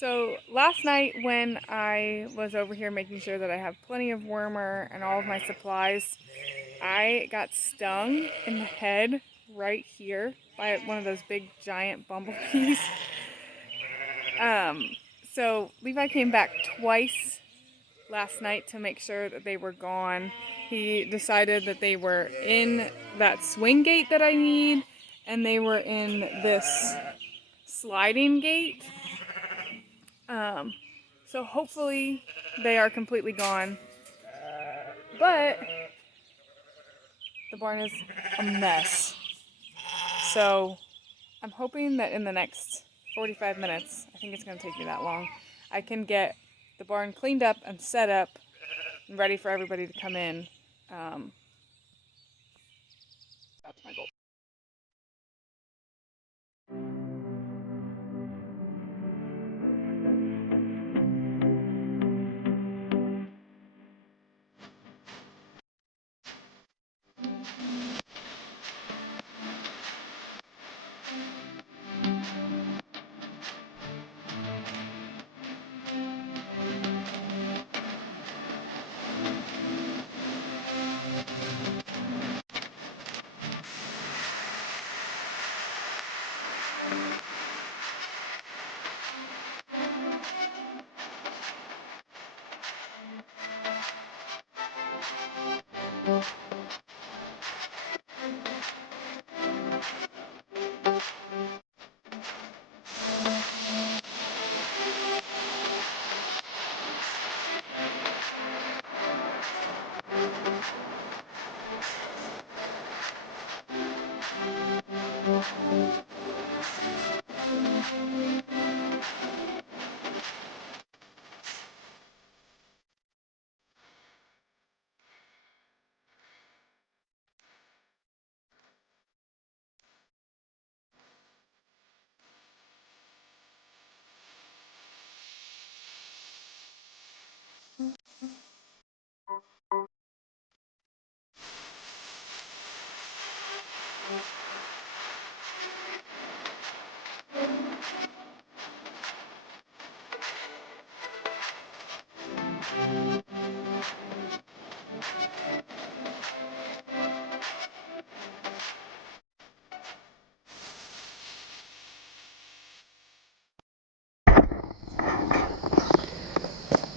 So last night when I was over here making sure that I have plenty of wormer and all of my supplies, I got stung in the head right here by one of those big giant bumblebees. So Levi came back twice last night to make sure that they were gone. He decided that they were in that swing gate that I need, and they were in this sliding gate. So hopefully they are completely gone. But the barn is a mess. So I'm hoping that in the next 45 minutes, I think it's going to take me that long, I can get the barn cleaned up and set up and ready for everybody to come in. That's my goal.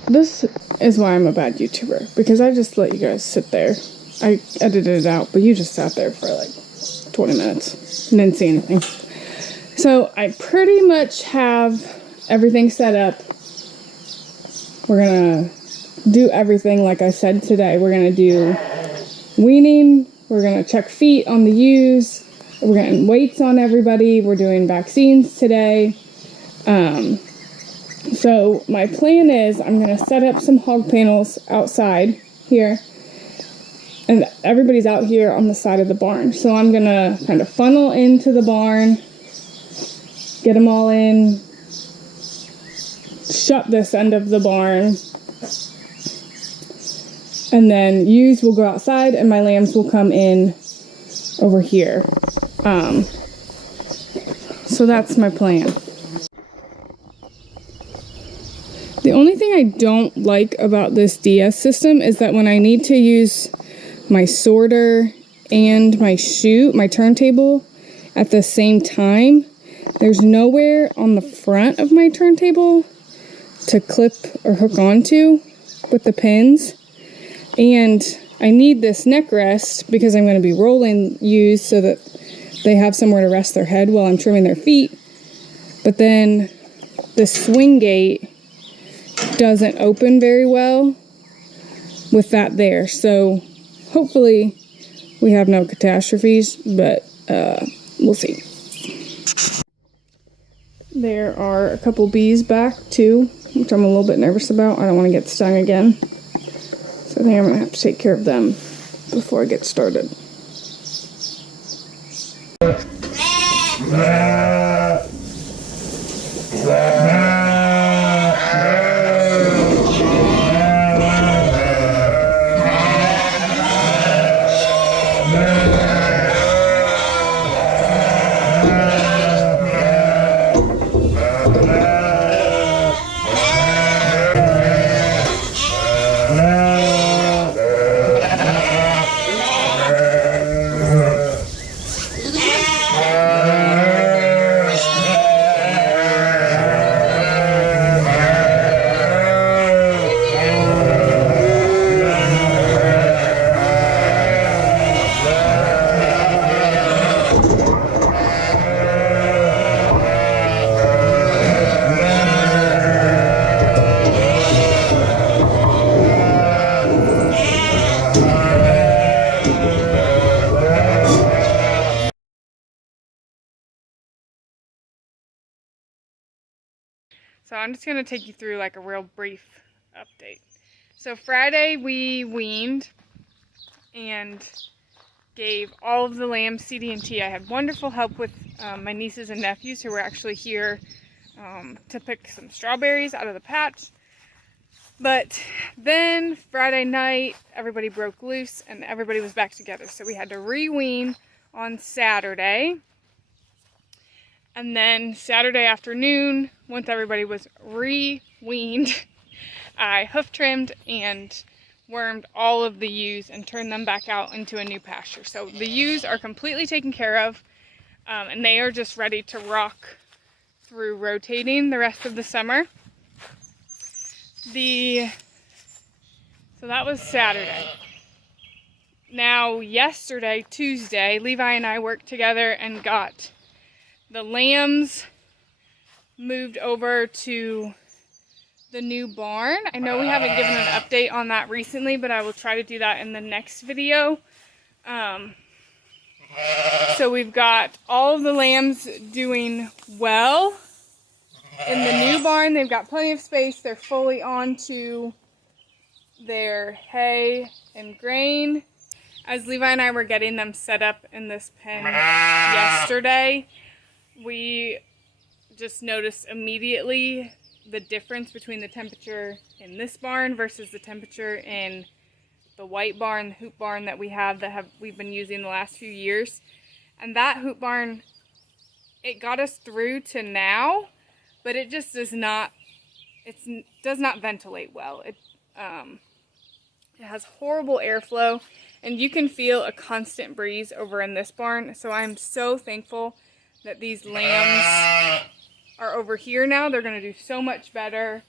This is why I'm a bad YouTuber, because I just let you guys sit there. I edited it out, but you just sat there for like 20 minutes and didn't see anything. So I pretty much have everything set up. We're gonna do everything like I said today. We're gonna do weaning, we're gonna check feet on the ewes, we're getting weights on everybody, we're doing vaccines today. So my plan is I'm going to set up some hog panels outside here, and everybody's out here on the side of the barn. So I'm going to kind of funnel into the barn, get them all in, shut this end of the barn, and then ewes will go outside and my lambs will come in over here. So that's my plan. The only thing I don't like about this DS system is that when I need to use my sorter and my chute, my turntable, at the same time, there's nowhere on the front of my turntable to clip or hook onto with the pins. And I need this neck rest because I'm going to be rolling ewes so that they have somewhere to rest their head while I'm trimming their feet. But then the swing gate doesn't open very well with that there, so hopefully we have no catastrophes, but we'll see. There are a couple bees back too, which I'm a little bit nervous about. I don't want to get stung again, so I think I'm gonna have to take care of them before I get started. So I'm just gonna take you through like a real brief update. So Friday we weaned and gave all of the lambs CD&T. I had wonderful help with my nieces and nephews who were actually here to pick some strawberries out of the patch. But then Friday night, everybody broke loose and everybody was back together. So we had to re-wean on Saturday. And then Saturday afternoon, once everybody was re-weaned, I hoof trimmed and wormed all of the ewes and turned them back out into a new pasture. So the ewes are completely taken care of, and they are just ready to rock through rotating the rest of the summer. So that was Saturday. Now yesterday, Tuesday, Levi and I worked together and got the lambs moved over to the new barn. I know we haven't given an update on that recently, but I will try to do that in the next video. So we've got all of the lambs doing well. In the new barn, they've got plenty of space. They're fully onto their hay and grain. As Levi and I were getting them set up in this pen yesterday, we just noticed immediately the difference between the temperature in this barn versus the temperature in the white barn, the hoop barn that we've been using the last few years. And that hoop barn, it got us through to now, but it just does not ventilate well. It has horrible airflow, and you can feel a constant breeze over in this barn. So I'm so thankful that these lambs are over here now. They're going to do so much better.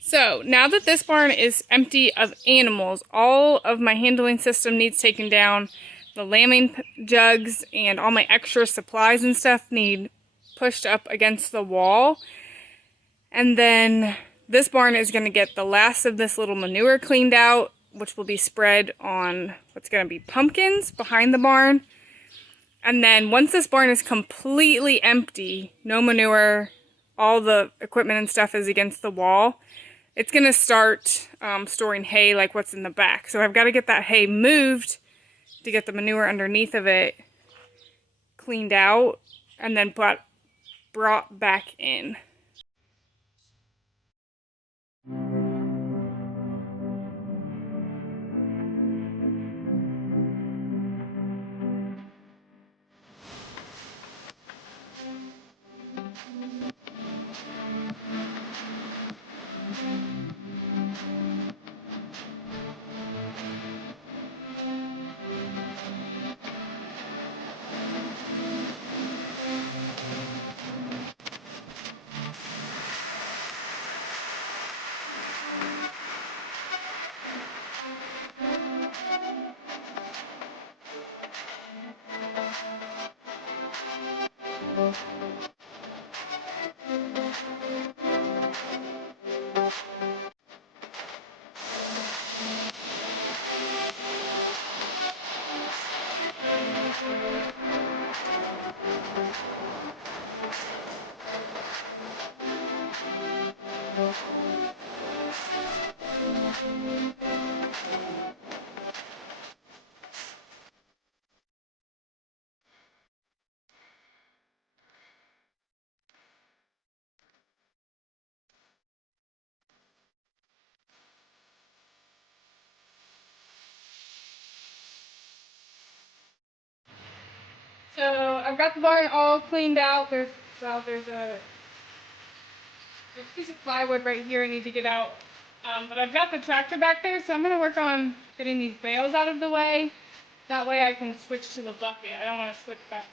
So now that this barn is empty of animals, all of my handling system needs taken down. The lambing jugs and all my extra supplies and stuff need pushed up against the wall. And then this barn is going to get the last of this little manure cleaned out, which will be spread on what's going to be pumpkins behind the barn. And then once this barn is completely empty, no manure, all the equipment and stuff is against the wall, it's going to start storing hay like what's in the back. So I've got to get that hay moved to get the manure underneath of it cleaned out and then brought back in. So I've got the barn all cleaned out. There's a piece of plywood right here I need to get out. But I've got the tractor back there, so I'm going to work on getting these bales out of the way. That way I can switch to the bucket. I don't want to switch back.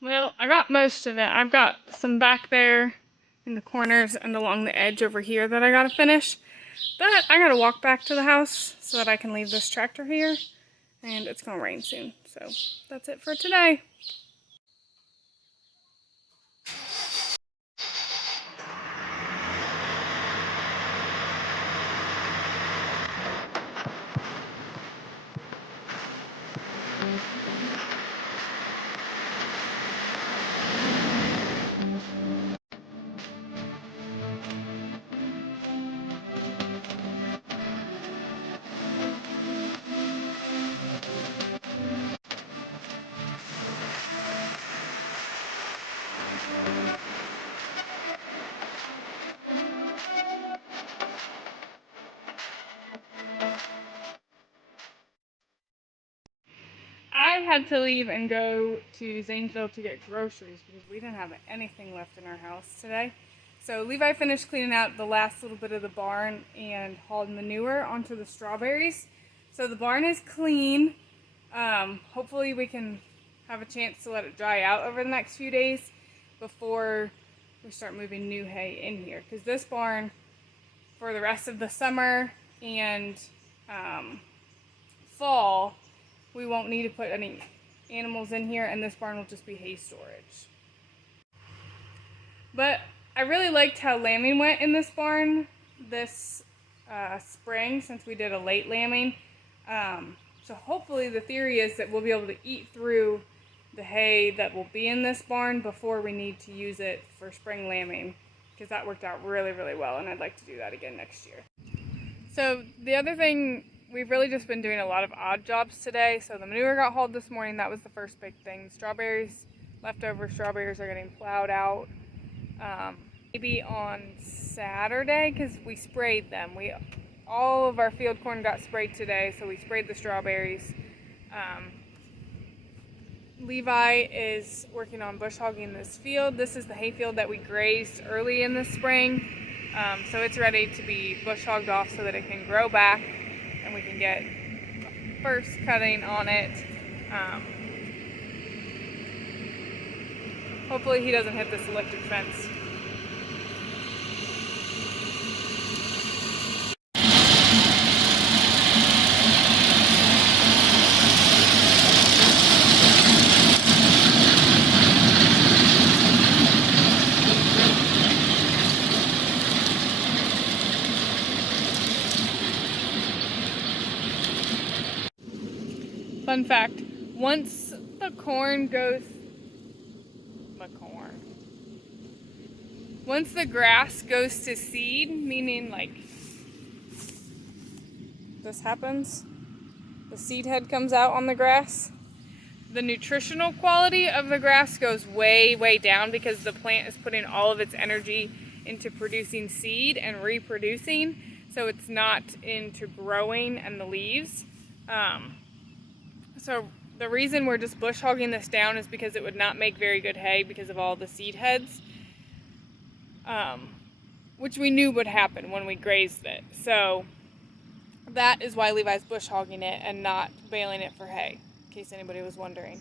Well, I got most of it. I've got some back there in the corners and along the edge over here that I gotta finish. But I gotta walk back to the house so that I can leave this tractor here. And it's gonna rain soon. So that's it for today. I had to leave and go to Zanesville to get groceries because we didn't have anything left in our house today. So Levi finished cleaning out the last little bit of the barn and hauled manure onto the strawberries. So the barn is clean. Hopefully we can have a chance to let it dry out over the next few days before we start moving new hay in here. Because this barn, for the rest of the summer and fall, we won't need to put any animals in here, and this barn will just be hay storage. But I really liked how lambing went in this barn this spring, since we did a late lambing. So hopefully the theory is that we'll be able to eat through the hay that will be in this barn before we need to use it for spring lambing, because that worked out really, really well, and I'd like to do that again next year. So the other thing, we've really just been doing a lot of odd jobs today. So the manure got hauled this morning. That was the first big thing. Strawberries, leftover strawberries are getting plowed out. Maybe on Saturday, because we sprayed them. All of our field corn got sprayed today, so we sprayed the strawberries. Levi is working on bush hogging this field. This is the hay field that we grazed early in the spring. So it's ready to be bush hogged off so that it can grow back and we can get first cutting on it. Hopefully he doesn't hit this electric fence. Fun fact, once the corn goes, once the grass goes to seed, meaning like this happens, the seed head comes out on the grass, the nutritional quality of the grass goes way, way down because the plant is putting all of its energy into producing seed and reproducing, so it's not into growing and the leaves. So the reason we're just bush hogging this down is because it would not make very good hay because of all the seed heads, which we knew would happen when we grazed it. So that is why Levi's bush hogging it and not baling it for hay, in case anybody was wondering.